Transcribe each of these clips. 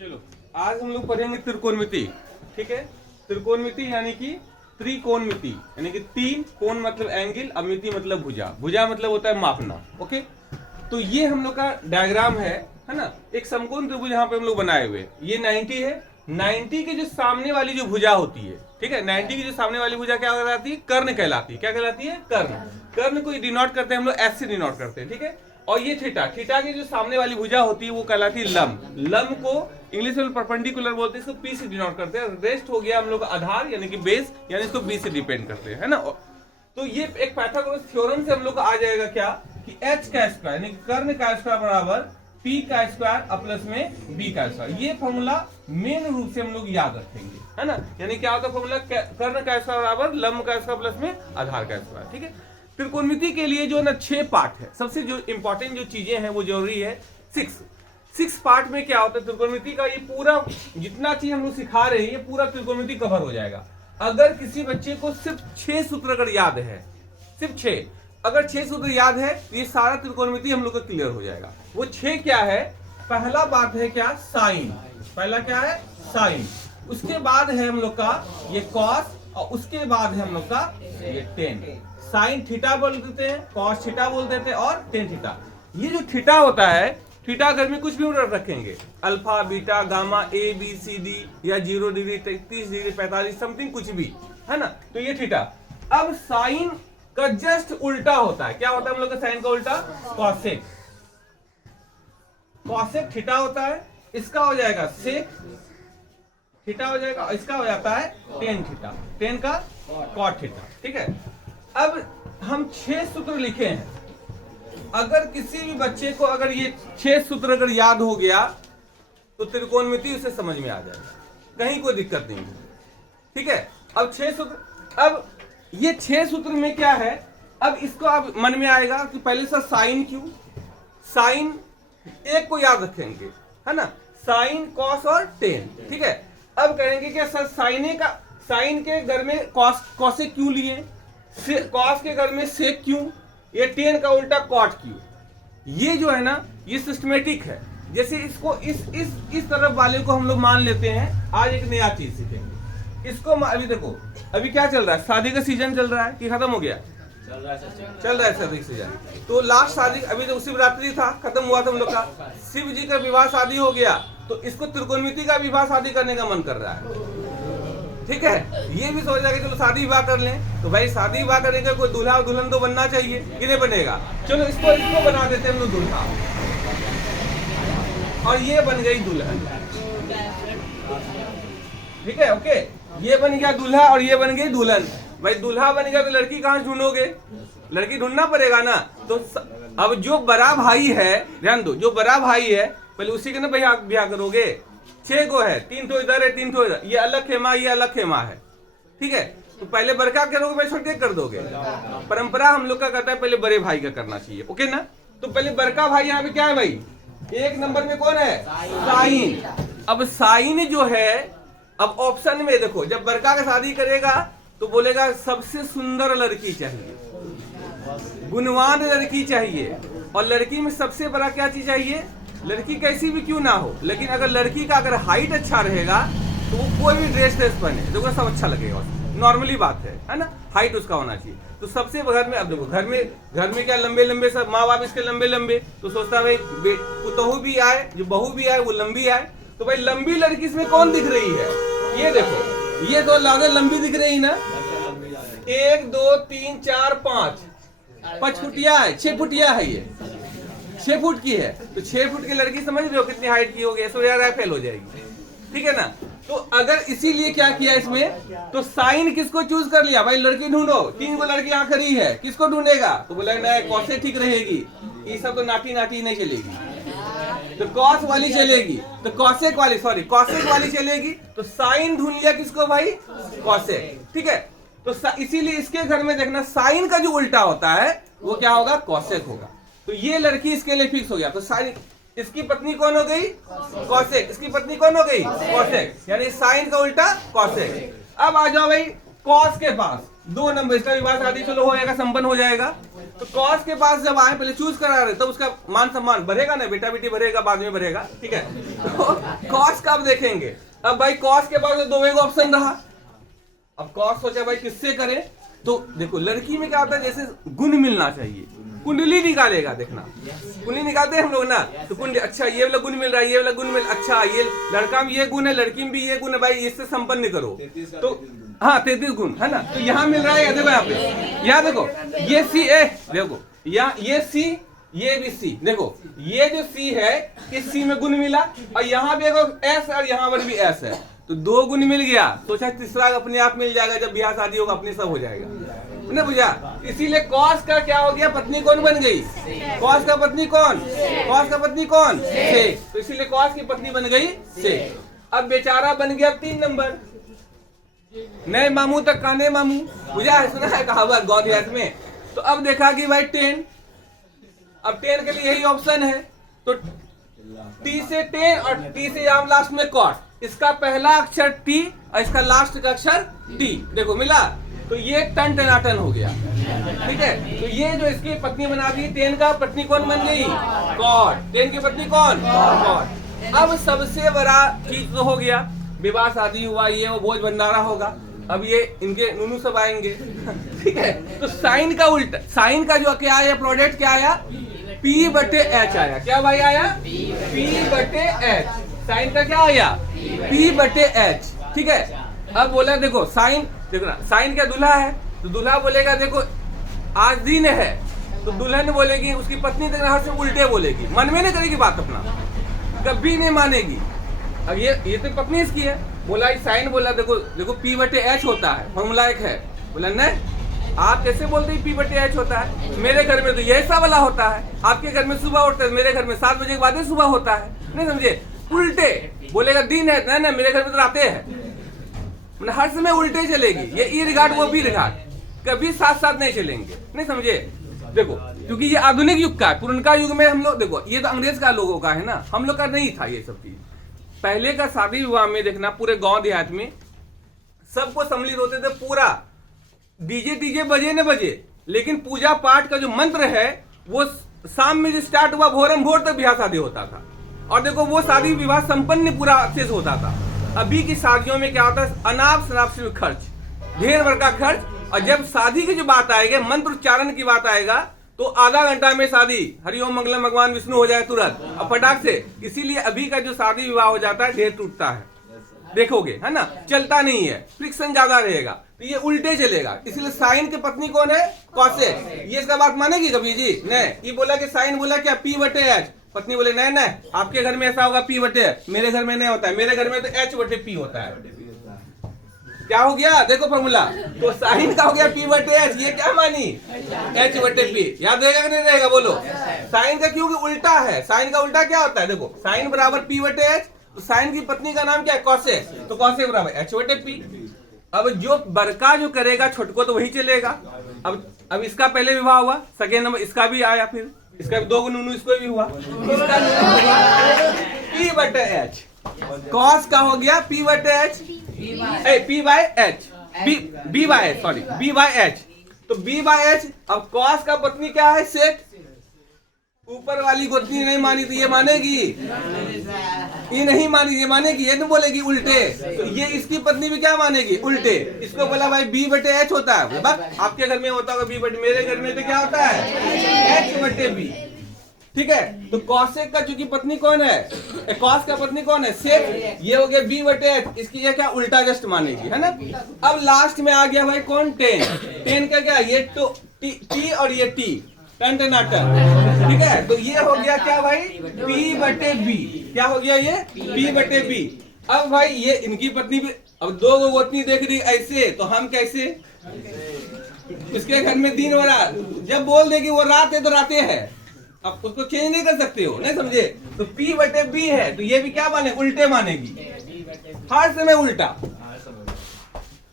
चलो आज हम लोग पढ़ेंगे त्रिकोणमिति। ठीक है, त्रिकोणमिति यानी कि त्रिकोणमिति यानी कि तीन, कोण मतलब एंगल, और मिति मतलब भुजा। भुजा मतलब होता है मापना। ओके, तो ये हम लोग का डायग्राम है ना। एक समकोण त्रिभुज यहाँ पे हम लोग बनाए हुए, ये 90 है। 90 के जो सामने वाली जो भुजा होती है, ठीक है, 90 की जो सामने वाली भुजा क्या कहलाती है? कर्ण कहलाती है। क्या कहलाती है? कर्ण। कर्ण को डिनोट करते हैं हम लोग एस से डिनोट करते हैं। ठीक है, और ये थीटा, थीटा की जो सामने वाली भुजा होती है वो कहलाती है लंब। लंब को इंग्लिश में परपेंडिकुलर बोलते हैं, इसको पी से डिनोट करते हैं। रेस्ट हो गया हम लोग आधार यानी कि बेस, यानी इसको बी से डिपेंड करते हैं, है ना। तो ये एक पाइथागोरस थ्योरम से हम लोग आ जाएगा क्या कि h का स्क्वायर यानी कर्ण का स्क्वायर बराबर p का स्क्वायर प्लस में b का स्क्वायर। ये फॉर्मूला मेन रूप से हम लोग याद रखेंगे, है ना। यानी क्या होता है फॉर्मूला? कर्ण का स्क्वायर बराबर लंब का स्क्वायर प्लस में आधार का स्क्वायर। ठीक है, त्रिकोणमिति के लिए जो ना 6 पार्ट है। सबसे जो इंपॉर्टेंट जो चीजें हैं वो जरूरी है 6 पार्ट में क्या होता है त्रिकोणमिति का। ये पूरा जितना चीज हम लोग सिखा रहे हैं ये पूरा त्रिकोणमिति कवर हो जाएगा। अगर किसी बच्चे को सिर्फ 6 सूत्र अगर याद है, सिर्फ 6, अगर 6 सूत्र याद है तो ये सारा त्रिकोणमिति हम लोग का क्लियर हो जाएगा। वो 6 क्या है? पहला बात है क्या? साइन। पहला क्या है? साइन। उसके बाद है हम लोग का ये कॉस, और उसके बाद है हम लोग का ये टेन। साइन थीटा बोल देते हैं, कॉस थीटा बोल देते हैं, और टेन थीटा। ये जो थीटा होता है, थीटा घर में कुछ भी रखेंगे, alpha beta gamma A B C D या 0 डिग्री 30 डिग्री 45 समथिंग कुछ भी, है ना। तो ये थीटा। अब साइन का जस्ट उल्टा होता है। क्या होता है हम लोग का साइन का उल्टा? कॉसेक। कॉसेक थीटा होता है, इसका हो जाएगा सेक थीटा हो जाएगा, इसका हो जाता है टेन थीटा, टेन का कॉट थीटा। ठीक है, अब हम 6 सूत्र लिखे हैं। अगर किसी भी बच्चे को अगर ये 6 सूत्र अगर याद हो गया तो त्रिकोणमिति उसे समझ में आ जाएगा, कहीं कोई दिक्कत नहीं है। ठीक है, अब 6 सूत्र, अब ये 6 सूत्र में क्या है? अब इसको अब मन में आएगा कि पहले सर साइन क्यों? साइन एक को याद रखेंगे, है ना, साइन कॉस और टेन। ठीक है, अब कहेंगे क्या सर साइन के घर में कॉसेक क्यों लिए, कॉस के घर में सेक क्यों, ये टेन का उल्टा कॉट क्यों? ये जो है ना ये सिस्टमेटिक है। जैसे इसको इस तरफ वाले को हम लोग मान लेते हैं। आज एक नया चीज सीखेंगे इसको। अभी देखो, अभी क्या चल रहा है? शादी का सीजन चल रहा है कि खत्म हो गया? चल रहा है शादी का सीजन। तो लास्ट शादी अभी तो शिवरात्रि था, खत्म हुआ था हम लोग का। शिव जी का विवाह शादी हो गया, तो इसको त्रिकोणमिति का विवाह शादी करने का मन कर रहा है। ठीक है, ये भी सोच रहा है कि चलो शादी विवाह कर लें। तो भाई शादी विवाह करने का कोई दूल्हा और दुल्हन तो बनना चाहिए, कि नहीं बनेगा? चलो इसको बना देते हैं हम लोग दूल्हा, और ये बन गई दुल्हन। ठीक है, ओके, ये बन गया दूल्हा और ये बन गई दुल्हन। भाई दूल्हा बन गया तो लड़की कहाँ ढूंढोगे? लड़की ढूंढना पड़ेगा ना। तो अब जो बड़ा भाई है, ध्यान दो, जो बड़ा भाई है पहले उसी के ना भैया ब्याह करोगे। 6 गो है, 3 तो इधर है, 3 तो इधर, ये अलग खेमा, ये अलग खेमा है। ठीक है, तो पहले बड़का करोगे, भाई छोटे कर दोगे। परंपरा हम लोग का कहता है पहले बड़े भाई का करना चाहिए। ओके ना, तो पहले बड़का भाई यहाँ पे क्या है भाई? 1 नंबर में कौन है? साइन। अब साइन जो है, अब ऑप्शन में देखो, जब बड़का का शादी करेगा तो बोलेगा सबसे सुंदर लड़की चाहिए, गुणवान लड़की चाहिए, और लड़की में सबसे बड़ा क्या चीज चाहिए? लड़की कैसी भी क्यों ना हो, लेकिन अगर लड़की का अगर हाइट अच्छा रहेगा तो वो कोई भी ड्रेस पहने तो सब अच्छा लगेगा। नॉर्मली बात है ना, हाइट उसका होना चाहिए। तो सबसे घर में, अब देखो घर में क्या लंबे लंबे सब माँ बाप इसके लंबे लंबे, तो सोचता है भाई पुतहू भी आए, जो बहू भी आए वो लंबी आए। तो भाई लंबी लड़की इसमें कौन दिख रही है? ये देखो, ये तो लागे लंबी दिख रही ना। 1 2 3 4 5 फुटिया है, 6 फुटिया है, ये 6 फुट की है। तो 6 फुट की लड़की समझ रहे हो कितनी हाइट की होगी? ऐसा यार फेल हो जाएगी। ठीक है ना। तो अगर इसीलिए क्या किया इसमें, तो साइन किसको चूज कर लिया? भाई लड़की ढूंढो, 3 गो लड़की यहाँ खड़ी है, किसको ढूंढेगा? तो बोला नहीं, कॉसे ठीक रहेगी, ये सब तो नाटी नहीं चलेगी, तो कॉस वाली चलेगी, तो कॉसेक वाली चलेगी। तो साइन ढूंढ लिया किसको भाई? कॉसेक। ठीक है, तो इसीलिए इसके घर में देखना साइन का जो उल्टा होता है वो क्या होगा? कॉसेक होगा। तो ये लड़की इसके लिए फिक्स हो गया। तो साइन, इसकी पत्नी कौन हो गई? कॉसेक। इसकी पत्नी कौन हो गई? कॉसेक, यानी साइन का उल्टा कॉसेक। अब आ जाओ भाई कॉस के पास, 2 नंबर, इसका विवाह शादी चलो हो जाएगा, संपन्न हो जाएगा। तो कॉस के पास जब आए, पहले चूज करा रहे, तो उसका मान सम्मान बढ़ेगा ना, बेटा बेटी बढ़ेगा, बाद में बढ़ेगा, ठीक है। तो कॉस का अब देखेंगे। अब भाई कॉस के पास तो दो एक ऑप्शन रहा। अब कॉस सोचा भाई किससे करें, तो देखो लड़की में क्या होता है, जैसे गुण मिलना चाहिए, कुंडली निकालेगा, देखना कुंडली निकालते हैं हम लोग ना, तो कुंडली, अच्छा ये वाला गुण मिल रहा है, ये वाला गुण मिल, अच्छा ये लड़का में ये गुण है, लड़की में भी ये गुण है, भाई इससे संपन्न करो। तो हाँ 33 गुण है ना, तो यहाँ मिल रहा है, देखो यहाँ पे, यहाँ देखो ये सी ए, देखो यहाँ ये सी, ये भी सी, देखो ये जो सी है, इस सी में गुण मिला, और यहाँ भी देखो एस और यहाँ पर भी एस है, तो 2 गुण मिल गया। सोचा तीसरा अपने आप मिल जाएगा, जब ब्याह शादी होगा अपने सब हो जाएगा, नहीं बुझा। इसीलिए कॉस का क्या हो गया, पत्नी कौन बन गई, कॉस का पत्नी कौन, कॉस का पत्नी कौन, सेक, तो इसीलिए कॉस की पत्नी बन गई सेक। अब बेचारा बन गया 3 नंबर, नए मामू तक काने मामू, बुझा है, सुना है कहावत गौरियात में। तो अब देखा कि भाई 10, अब 10 के लिए यही ऑप्शन है, तो टी से 10 और टी से यहाँ लास्ट में कॉस, इसका पहला अक्षर टी और इसका लास्ट का अक्षर टी, देखो मिला, तो ये टन टनाटन हो गया, ठीक है। तो ये जो इसकी पत्नी बना दी, 10 का पत्नी कौन बन गई, कॉट, 10 की पत्नी कौन, कॉट। अब सबसे बड़ा चीज तो हो गया, विवाह शादी हुआ, ये वो भोज भंडारा होगा, अब ये इनके नूनू सब आएंगे, ठीक है। तो साइन का उल्टा, साइन का जो क्या आया, प्रोडक्ट क्या आया, P बटे H आया, क्या भाई आया, P बटे H, साइन का क्या आया, P बटे H, ठीक है। अब बोला देखो साइन, देखो ना साइन क्या दूल्हा है, तो दूल्हा बोलेगा देखो आज दिन है, तो दुल्हन बोलेगी, उसकी पत्नी देखना हर से उल्टे बोलेगी, मन में नहीं करेगी बात अपना, कभी नहीं मानेगी। अब ये तो पत्नी इसकी है, बोला साइन, बोला देखो देखो P बटे H होता है, फॉर्मूला एक है, बोला नहीं आप कैसे बोलते हैं P बटे H होता है, मेरे घर में तो ये ऐसा वाला होता है, आपके घर में सुबह उठता है, मेरे घर में 7 बजे के बाद सुबह होता है, नहीं समझे, उल्टे बोलेगा, दिन है नहीं मेरे घर में तो रातें है, मतलब हर समय उल्टे चलेगी, ये ई रिगार्ड वो भी रिगार्ड, कभी साथ साथ नहीं चलेंगे, नहीं समझे। देखो क्योंकि ये आधुनिक युग का है, पुरनका युग में हम लोग, देखो ये तो अंग्रेज का लोगों का है ना, हम लोग का नहीं था ये सब चीज। पहले का शादी विवाह में देखना, पूरे गांव देहात में सबको सम्मिलित होते थे, पूरा डीजे बजे न बजे, लेकिन पूजा पाठ का जो मंत्र है वो शाम में जो स्टार्ट हुआ, भोरम भोर तक ब्याह शादी होता था, और देखो वो शादी विवाह संपन्न पूरा अच्छे से होता था। अभी की शादियों में क्या होता है, अनाप शनाप से खर्च, ढेर भर का खर्च, और जब शादी की जो बात आएगी, मंत्र उच्चारण की बात आएगा, तो आधा घंटा में शादी, हरिओम मंगलम भगवान विष्णु हो जाए तुरंत और फटाक से। इसीलिए अभी का जो शादी विवाह हो जाता है, ढेर टूटता है, देखोगे है ना, चलता नहीं है, फ्रिक्शन ज्यादा रहेगा, तो ये उल्टे चलेगा। इसलिए साइन की पत्नी कौन है, कौशेक, ये इसका बात मानेगी कभी जी नहीं। ये बोला कि साइन बोला क्या, P बटे H, पत्नी बोले नहीं नहीं आपके घर में ऐसा होगा P बटे H, मेरे घर में नहीं होता है, मेरे घर में तो H बटे P होता है। क्या हो गया, देखो फॉर्मूला, तो साइन का हो गया P बटे H, ये क्या मानी, H बटे P, याद रहेगा कि नहीं रहेगा, बोलो। साइन का क्योंकि उल्टा है, साइन का उल्टा क्या होता है, देखो साइन बराबर P बटे H, तो साइन की पत्नी का नाम क्या है, कौशेक, तो कौशेक बराबर H बटे P। अब जो बड़का जो करेगा छोटको तो वही चलेगा। अब इसका पहले विवाह हुआ, सेकेंड नंबर इसका भी आया, फिर इसका भी 2 नूनू इसको भी हुआ, इसका P बटे H, कॉस का हो गया P बटे H, P by H, B by H, sorry B by H, तो B बाय H। अब कॉस का पत्नी क्या है, सेक, ऊपर वाली गोतनी नहीं मानी तो ये मानेगी, ये नहीं मानी ये मानेगी, ये नहीं बोलेगी उल्टे, तो ये इसकी पत्नी भी क्या मानेगी, उल्टे। इसको बोला भाई B बटे H होता है, बस आपके घर में होता होगा B बटे, मेरे घर में तो क्या होता है H बटे B, ठीक है। तो कौशेक का चूंकि पत्नी कौन है, कॉस का पत्नी कौन है, सेक, ये हो गया B बटे H, इसकी ये क्या उल्टा जस्ट मानेगी, है ना। अब लास्ट में आ गया भाई कौन, 10 का क्या, ये तो T और ये T, टन, ठीक है। तो ये हो गया क्या भाई, P बटे B, क्या हो गया ये P बटे B। अब भाई ये इनकी पत्नी भी, अब 2 गोतनी देख रही ऐसे, तो हम कैसे, इसके घर में दिन हो रहा, जब बोल देगी वो रात है तो रातें है, अब उसको चेंज नहीं कर सकते हो, नहीं समझे। तो P बटे B है, तो ये भी क्या माने, उल्टे मानेगी, हर समय उल्टा।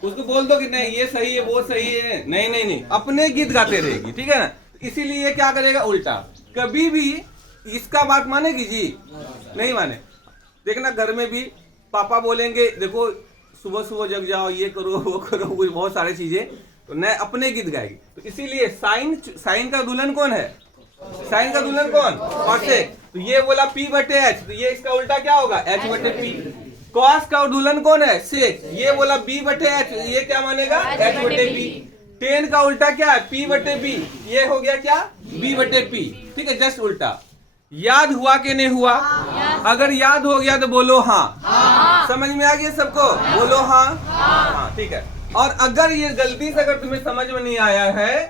उसको बोल दो कि नहीं ये सही है वो सही है, नहीं नहीं नहीं, अपने गीत गाते रहेगी, ठीक है ना। इसीलिए क्या करेगा, उल्टा। कभी भी इसका बात मानेगी जी नहीं माने। देखना घर में भी पापा बोलेंगे देखो सुबह सुबह जग जाओ, ये करो वो करो, बहुत सारी चीजें, तो न अपने गीत गाएगी। तो इसीलिए साइन का दुल्हन कौन है? साइन का दुल्हन कौन? कॉसेक। तो ये बोला P बटे H, तो ये इसका उल्टा क्या होगा? H बटे P। कॉस का दुल्हन कौन है? सेक। ये बोला B बटे H, ये क्या मानेगा? H बटे P। टेन का उल्टा क्या है? P बटे B, ये हो गया क्या? B बटे P। ठीक है, जस्ट उल्टा। याद हुआ कि नहीं हुआ? अगर याद हो गया तो बोलो हाँ। समझ में आ गया सबको? बोलो हाँ। ठीक है। और अगर ये गलती से अगर तुम्हें समझ में नहीं आया है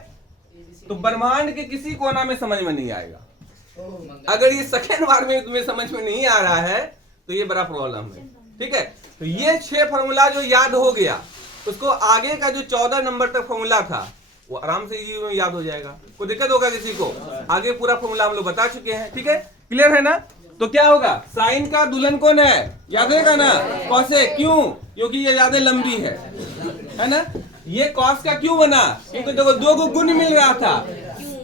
तो ब्रह्मांड के किसी कोना में समझ में नहीं आएगा। अगर ये सेकेंड बार में तुम्हें समझ में नहीं आ रहा है तो ये बड़ा प्रॉब्लम है। ठीक है, तो ये 6 फॉर्मूला जो याद हो गया, उसको आगे का जो 14 नंबर तक फॉर्मूला था वो आराम से याद हो जाएगा। कोई दिक्कत होगा किसी को? आगे पूरा फॉर्मूला हम लोग बता चुके हैं। ठीक है, क्लियर है ना? तो क्या होगा? साइन का दुल्हन कौन है? याद रहेगा ना? कॉसेक। क्यों? क्योंकि ये ज्यादा लंबी है ना? ये कॉस का क्यों बना? क्योंकि देखो दो को गुण मिल रहा था,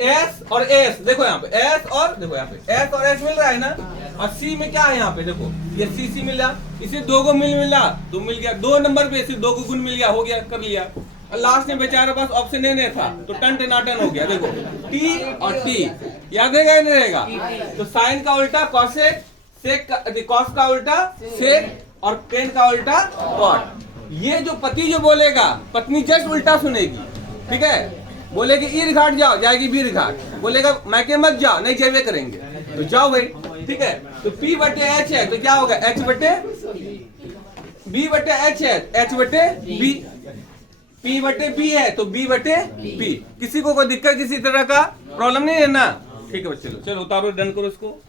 एस और एस। देखो यहाँ पे एस और देखो यहाँ पे एस और एस मिल रहा है ना। और सी में क्या है? यहाँ पे देखो ये सी मिला, इसे दो को मिला तो मिल गया। 2 नंबर पे सिर्फ 2 को गुण मिल गया, हो गया, कर लिया। और लास्ट में बेचारे पास ऑप्शन नहीं था तो टन टनाटन हो गया। देखो टी और टी, याद रहेगा नहीं रहेगा? तो साइन का उल्टा कॉसेक, सेक का कॉस का उल्टा सेक और टेन का उल्टा कॉट। ये जो पति जो बोलेगा, पत्नी जस्ट उल्टा सुनेगी। ठीक है, बोलेगी ईर घाट जाओ, जाएगी बीर घाट। बोलेगा मैके मत जाओ, नहीं जेबे करेंगे, तो जाओ भाई। ठीक है, तो P बटे H है तो क्या होगा? H बटे B बटे H है, H बटे B। P बटे B है तो B बटे P। किसी को कोई दिक्कत किसी तरह का प्रॉब्लम नहीं है ना? ठीक है बच्चे, चलो उतारो, डन करो इसको।